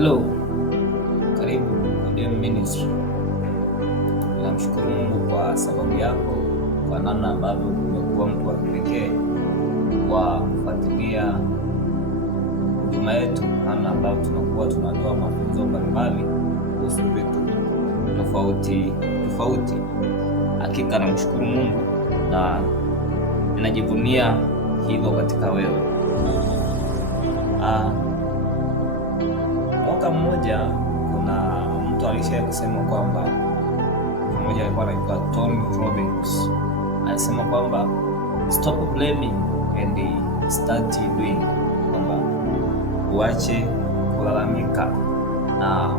Hello, karibu Redeem Ministry. Namshukuru Mungu kwa sababu yako, kwa namna ambavyo umekuwa mtu wa kipekee kwa kufuatilia huduma yetu, namna ambavyo tunakuwa tunatoa mafunzo mbalimbali kuhusu vitu tofauti. Hakika namshukuru Mungu na ninajivunia hilo katika wewe. Mwaka mmoja kuna mtu alishaye kusema kwamba mmoja alikuwa anaitwa Tony Robbins, alisema kwamba stop blaming and start doing, kwamba uache kulalamika na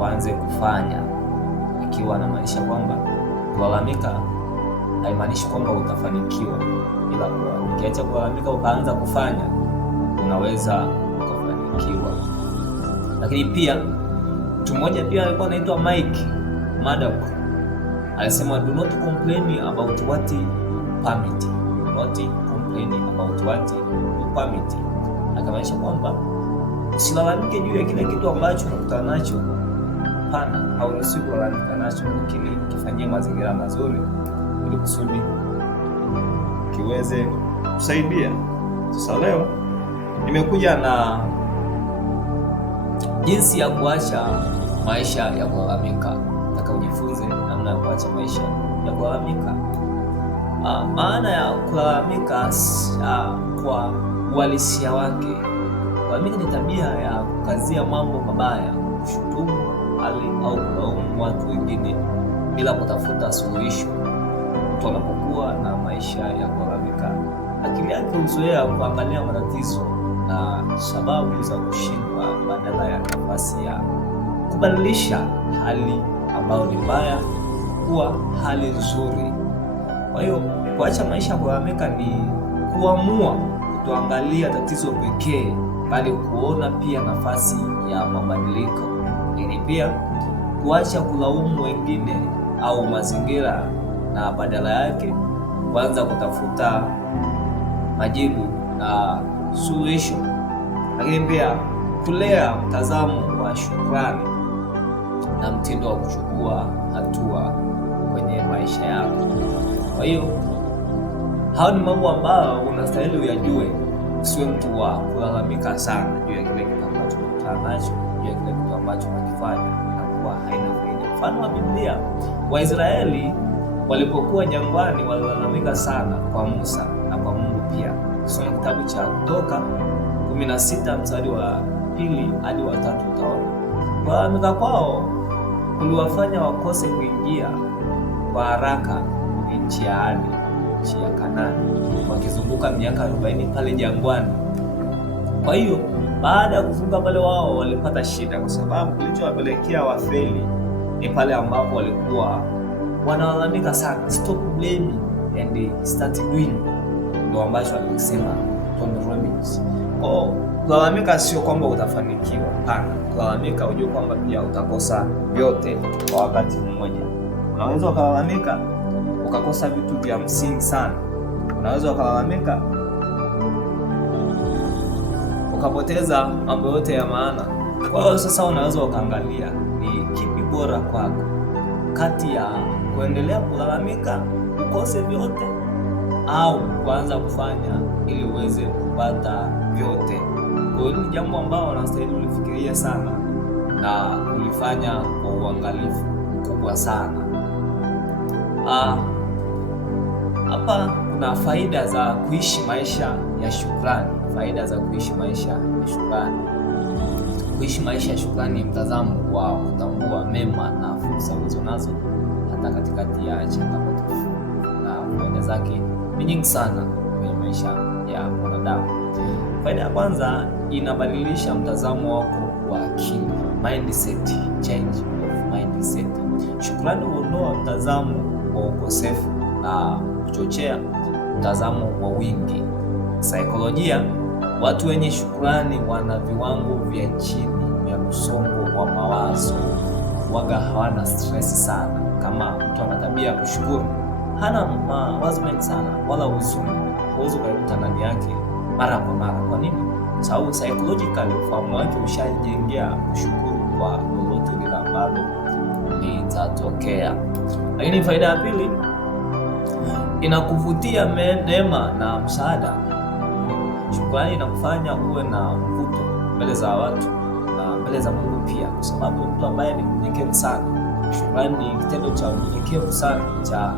uanze kufanya, ikiwa anamaanisha kwamba kulalamika haimaanishi kwamba utafanikiwa, ila ukiacha kulalamika ukaanza kufanya unaweza ukafanikiwa. Lakini pia mtu mmoja pia alikuwa anaitwa Mike Murdock, alisema do not complain about what you permit, do not complain about what you permit. Akamaanisha kwamba usilalamike juu ya kile kitu ambacho unakutana nacho. Hapana, hauruhusiwi kulalamika nacho, lakini kifanyie mazingira mazuri ili kusudi kiweze kusaidia. Sasa leo nimekuja na jinsi ya kuacha maisha ya kulalamika. Nataka ujifunze namna ya kuacha maisha ya kulalamika. Maana ya kulalamika kwa uhalisia wake, kulalamika ni tabia ya kukazia mambo mabaya, kushutumu hali au kulaumu watu wengine bila kutafuta suluhisho. Mtu anapokuwa na maisha ya kulalamika, akili yake huzoea kuangalia matatizo na sababu za kushindwa badala ya nafasi ya kubadilisha hali ambayo ni mbaya kuwa hali nzuri. Kwa hiyo kuacha maisha ya kulalamika ni kuamua kutoangalia tatizo pekee, bali kuona pia nafasi ya mabadiliko. Lakini pia kuacha kulaumu wengine au mazingira na badala yake kuanza kutafuta majibu na suluhisho. Lakini pia kulea mtazamo wa shukrani na mtindo wa kuchukua hatua kwenye maisha yako. Kwa hiyo hao ni mambo ambayo unastahili uyajue. Usiwe mtu wa kulalamika sana juu ya kile kitu ambacho unakutana nacho, juu ya kile kitu ambacho unakifanya na kuwa haina faida. Mfano wa Biblia, Waisraeli walipokuwa jangwani walilalamika sana kwa Musa na kwa Mungu pia. Kusoma kitabu cha Kutoka 16 mstari wa 2 hadi wa 3 utaona kulalamika kwao kuliwafanya wakose kuingia kwa haraka nchi ya ahadi, nchi ya Kanaani, wakizunguka miaka 40 pale jangwani. Kwa hiyo baada ya kuzunguka pale, wao walipata shida, kwa sababu kilichowapelekea wafeli ni pale ambapo walikuwa wanalalamika sana. Stop blaming and start doing, ndio ambacho alisema Tony Robbins. Kulalamika sio kwamba utafanikiwa, hapana. Kulalamika ujue kwamba pia utakosa vyote kwa wakati mmoja. Unaweza ukalalamika ukakosa vitu vya msingi sana. Unaweza ukalalamika ukapoteza mambo yote ya maana. Kwa hiyo sasa unaweza ukaangalia ni kipi bora kwako, kati ya kuendelea kulalamika ukose vyote au kuanza kufanya ili uweze kupata vyote. Kwa hiyo ni jambo ambalo unastahili ulifikiria sana na ulifanya kwa uangalifu mkubwa sana. Hapa kuna faida za kuishi maisha ya shukrani. Faida za kuishi maisha ya shukrani. Kuishi maisha ya shukrani ni mtazamo wa kutambua mema na fursa ulizonazo hata katikati ya changamoto, na faida zake ni nyingi sana kwenye maisha ya mwanadamu. Faida ya kwanza, inabadilisha mtazamo wako wa akili, mindset, change of mindset. Shukrani huondoa mtazamo wa ukosefu na kuchochea mtazamo wa wingi. Saikolojia, watu wenye shukrani wana viwango vya chini vya msongo wa mawazo, waga hawana stress sana. Kama mtu ana tabia ya kushukuru, hana mawazo mengi sana wala huzuni, huwezi ukaikuta ndani yake mara kwa mara. Kwa nini? sababu psychologically ufahamu wake ushajengea kushukuru kwa lolote lile ambalo litatokea. Lakini faida ya pili, inakuvutia neema na msaada. Shukrani inakufanya uwe na mvuto mbele za watu na mbele za Mungu pia, kwa sababu mtu ambaye ni mnyenyekevu sana, shukrani ni kitendo cha unyenyekevu sana cha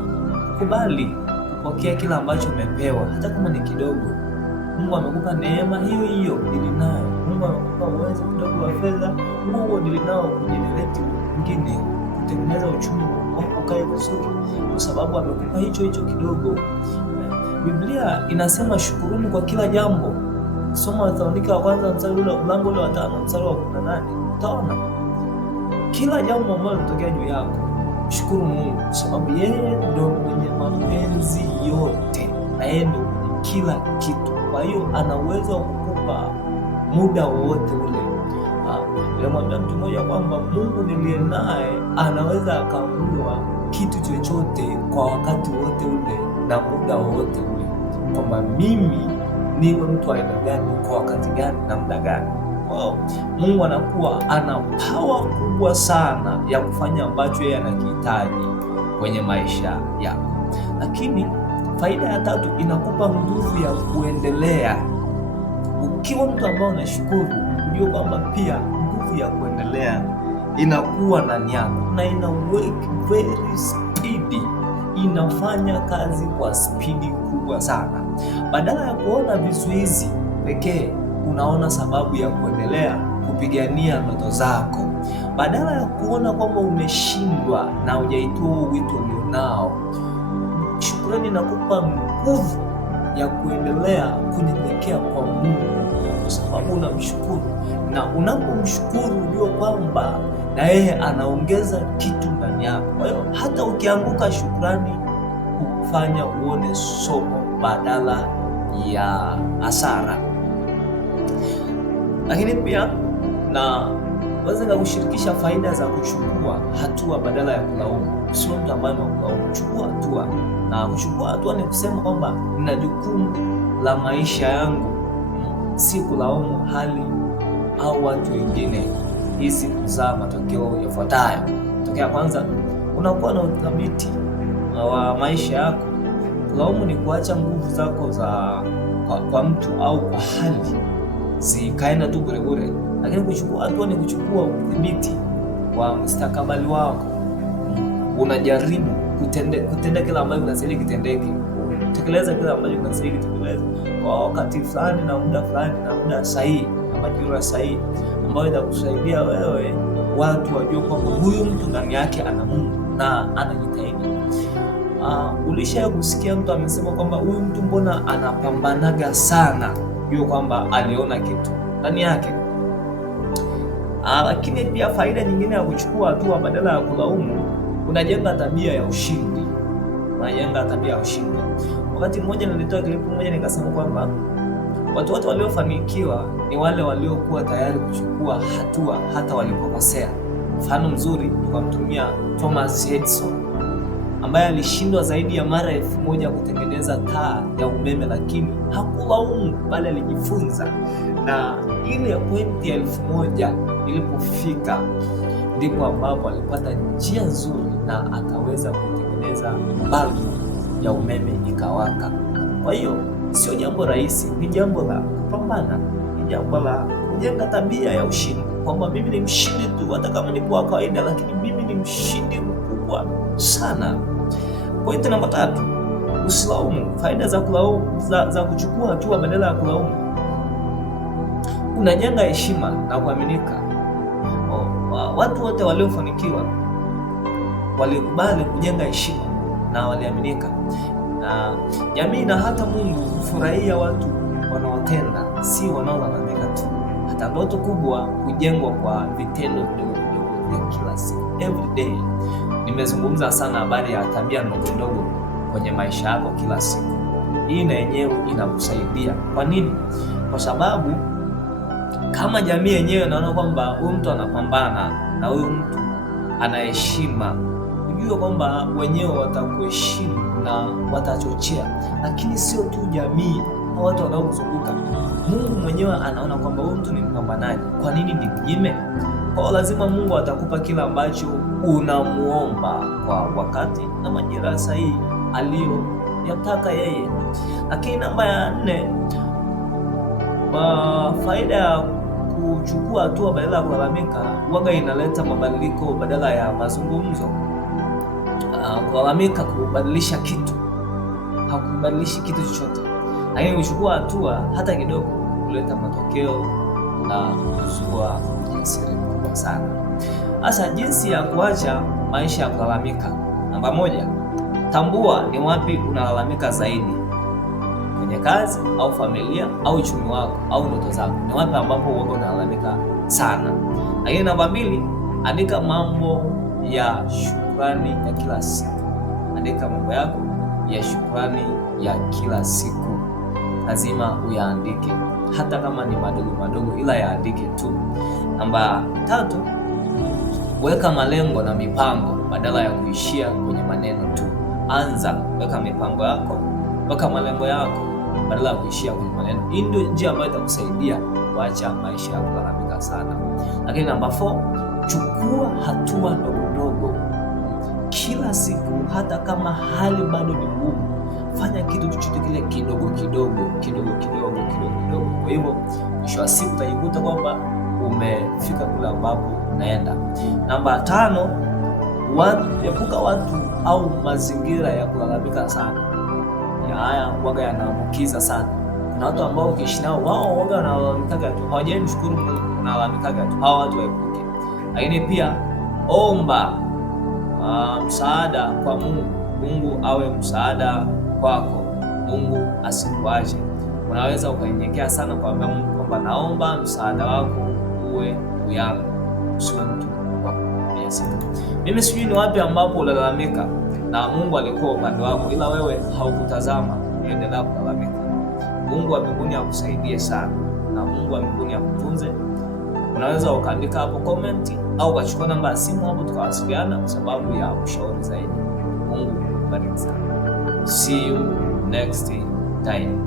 kukubali kupokea kila ambacho umepewa, hata kama ni kidogo. Mungu amekupa neema hiyo hiyo, dili nayo. Mungu amekupa uwezo kidogo wa fedha, Mungu dili nao kujenerate mwingine, kutengeneza uchumi wako ukae vizuri, kwa sababu amekupa hicho kidogo. Biblia inasema shukuruni kwa kila jambo. Soma Wathesalonike wa kwanza mlango ule wa 5 mstari wa 18. Utaona kila jambo ambalo linatokea juu yako, shukuru Mungu, kwa sababu yeye ndio mwenye mapenzi yote na yeye ndio mwenye kila kitu. Kwa hiyo ana uwezo wa kukupa muda wowote ule. Nilimwambia mtu mmoja kwamba Mungu niliye naye anaweza akaamua kitu chochote kwa wakati wote ule na muda wowote ule, kwamba mimi niwe mtu aina gani kwa wakati gani na muda gani. Wow. Mungu anakuwa ana power kubwa sana ya kufanya ambacho yeye anakihitaji kwenye maisha yako. Lakini faida ya tatu, inakupa nguvu ya kuendelea. Ukiwa mtu ambaye unashukuru, unajua kwamba pia nguvu ya kuendelea inakuwa ndani yako na ina work very speedy, inafanya kazi kwa spidi kubwa sana. Badala ya kuona vizuizi pekee, unaona sababu ya kuendelea kupigania ndoto zako. Badala ya kuona kwamba umeshindwa na hujaitoa wito ulionao, shukrani inakupa nguvu ya kuendelea kunyenyekea kwa Mungu, kwa sababu unamshukuru, na unapomshukuru ujue kwamba na yeye anaongeza kitu ndani yako. Kwa hiyo hata ukianguka, shukrani kufanya uone somo badala ya hasara. Lakini pia na waweza kushirikisha faida za kuchukua hatua badala ya kulaumu. Sio mtu ambaye analaumu, chukua hatua. Na kuchukua hatua ni kusema kwamba nina jukumu la maisha yangu, si kulaumu hali au watu wengine. Hizi kuzaa matokeo yafuatayo. Tokea kwanza, unakuwa na uthabiti wa maisha yako. Kulaumu ni kuacha nguvu zako kwa mtu au kwa hali zikaenda tu bure. Lakini kuchukua hatua ni kuchukua udhibiti wa mustakabali wako. Unajaribu kutenda kila ambacho kinastahili kitendeke, kutekeleza kila ambacho kinastahili kitekelezwe kwa wakati fulani na muda fulani na muda sahihi na majira sahihi, ambayo itakusaidia wewe watu wajue kwamba huyu mtu ndani yake ana Mungu na anajitahidi. Ulisha kusikia mtu amesema kwamba huyu mtu mbona anapambanaga sana, jua kwamba aliona kitu ndani yake. Lakini pia faida nyingine ya kuchukua hatua badala ya kulaumu, unajenga tabia ya ushindi. Wakati mmoja nilitoa klipu moja nikasema kwamba watu wote waliofanikiwa ni wale waliokuwa tayari kuchukua hatua hata walipokosea. Mfano mzuri tukamtumia Thomas Edison, ambaye alishindwa zaidi ya mara 1000 kutengeneza taa ya umeme, lakini hakulaumu bali alijifunza. Na ile pointi ya 1000 ilipofika, ndipo ambapo alipata njia nzuri na akaweza kutengeneza balbu ya umeme ikawaka. Kwa hiyo sio jambo rahisi, ni jambo la kupambana, ni jambo la kujenga tabia ya ushindi, kwamba mimi ni mshindi tu, hata kama ni kwa kawaida, lakini mimi ni mshindi mkubwa sana. Pointi namba 3, usilaumu. Faida za kulaumu, za kuchukua hatua badala ya kulaumu: unajenga heshima na kuaminika. Watu wote waliofanikiwa walikubali kujenga heshima na waliaminika, na jamii na hata Mungu hufurahia watu wanaotenda, si wanaolalamika tu. Hata ndoto kubwa hujengwa kwa vitendo vidogo vya kila siku, every day. Nimezungumza sana habari ya tabia ndogo kwenye maisha yako kila siku. Hii na yenyewe inakusaidia. Kwa nini? Kwa sababu kama jamii yenyewe naona kwamba huyu mtu anapambana na huyu mtu ana heshima, ujue kwamba wenyewe watakuheshimu na watachochea. Lakini sio tu jamii, watu wanaokuzunguka, Mungu mwenyewe anaona kwamba huyu mtu ni mpambanaji, kwa nini ni mnyime? Kwa lazima Mungu atakupa kila ambacho unamuomba kwa wakati na majira sahihi aliyoyataka yeye. Lakini namba ya 4, faida ya kuchukua hatua badala ya kulalamika, huwa inaleta mabadiliko badala ya mazungumzo. Kulalamika kubadilisha kitu, hakubadilishi kitu chochote, lakini kuchukua hatua hata kidogo kuleta matokeo na kuzua hasira kubwa sana. Sasa jinsi ya kuacha maisha ya kulalamika. Namba 1, tambua ni wapi unalalamika zaidi, kwenye kazi au familia au uchumi wako au ndoto zako. Ni wapi ambapo wewe unalalamika sana? Lakini namba 2, andika mambo ya shukrani ya kila siku. Andika mambo yako ya shukrani ya kila siku, lazima uyaandike, hata kama ni madogo madogo, ila yaandike tu. Namba 3, weka malengo na mipango badala ya kuishia kwenye maneno tu. Anza weka mipango yako, weka malengo yako badala ya kuishia kwenye maneno. Hii ndio njia ambayo itakusaidia kuacha maisha ya kulalamika sana. Lakini namba 4, chukua hatua ndogo ndogo kila siku, hata kama hali bado ni ngumu. Fanya kitu chochote kile kidogo kidogo. Kwa hivyo mwisho wa siku utajikuta kwamba umefika kule ambapo unaenda. Namba 5, epuka watu au mazingira ya kulalamika sana. Haya waga yanaambukiza sana. Kuna watu ambao ukiishi nao, wao waga wanalalamikaga tu, hawajai mshukuru Mungu, wanalalamikaga tu. Hao watu waepuke. Lakini pia omba msaada kwa Mungu. Mungu awe msaada kwako, Mungu asikuache. Unaweza ukanyenyekea sana kwa Mungu kwamba naomba msaada wako uwe yangu, usiwe mtu wa kunyanyasika. Mimi sijui ni wapi ambapo unalalamika na Mungu alikuwa upande wako, ila wewe haukutazama, unaendelea kulalamika. Mungu wa mbinguni akusaidie sana, na Mungu wa mbinguni akutunze. Unaweza ukaandika hapo comment au ukachukua namba ya simu hapo tukawasiliana kwa sababu ya ushauri zaidi. Mungu akubariki sana. See you next time.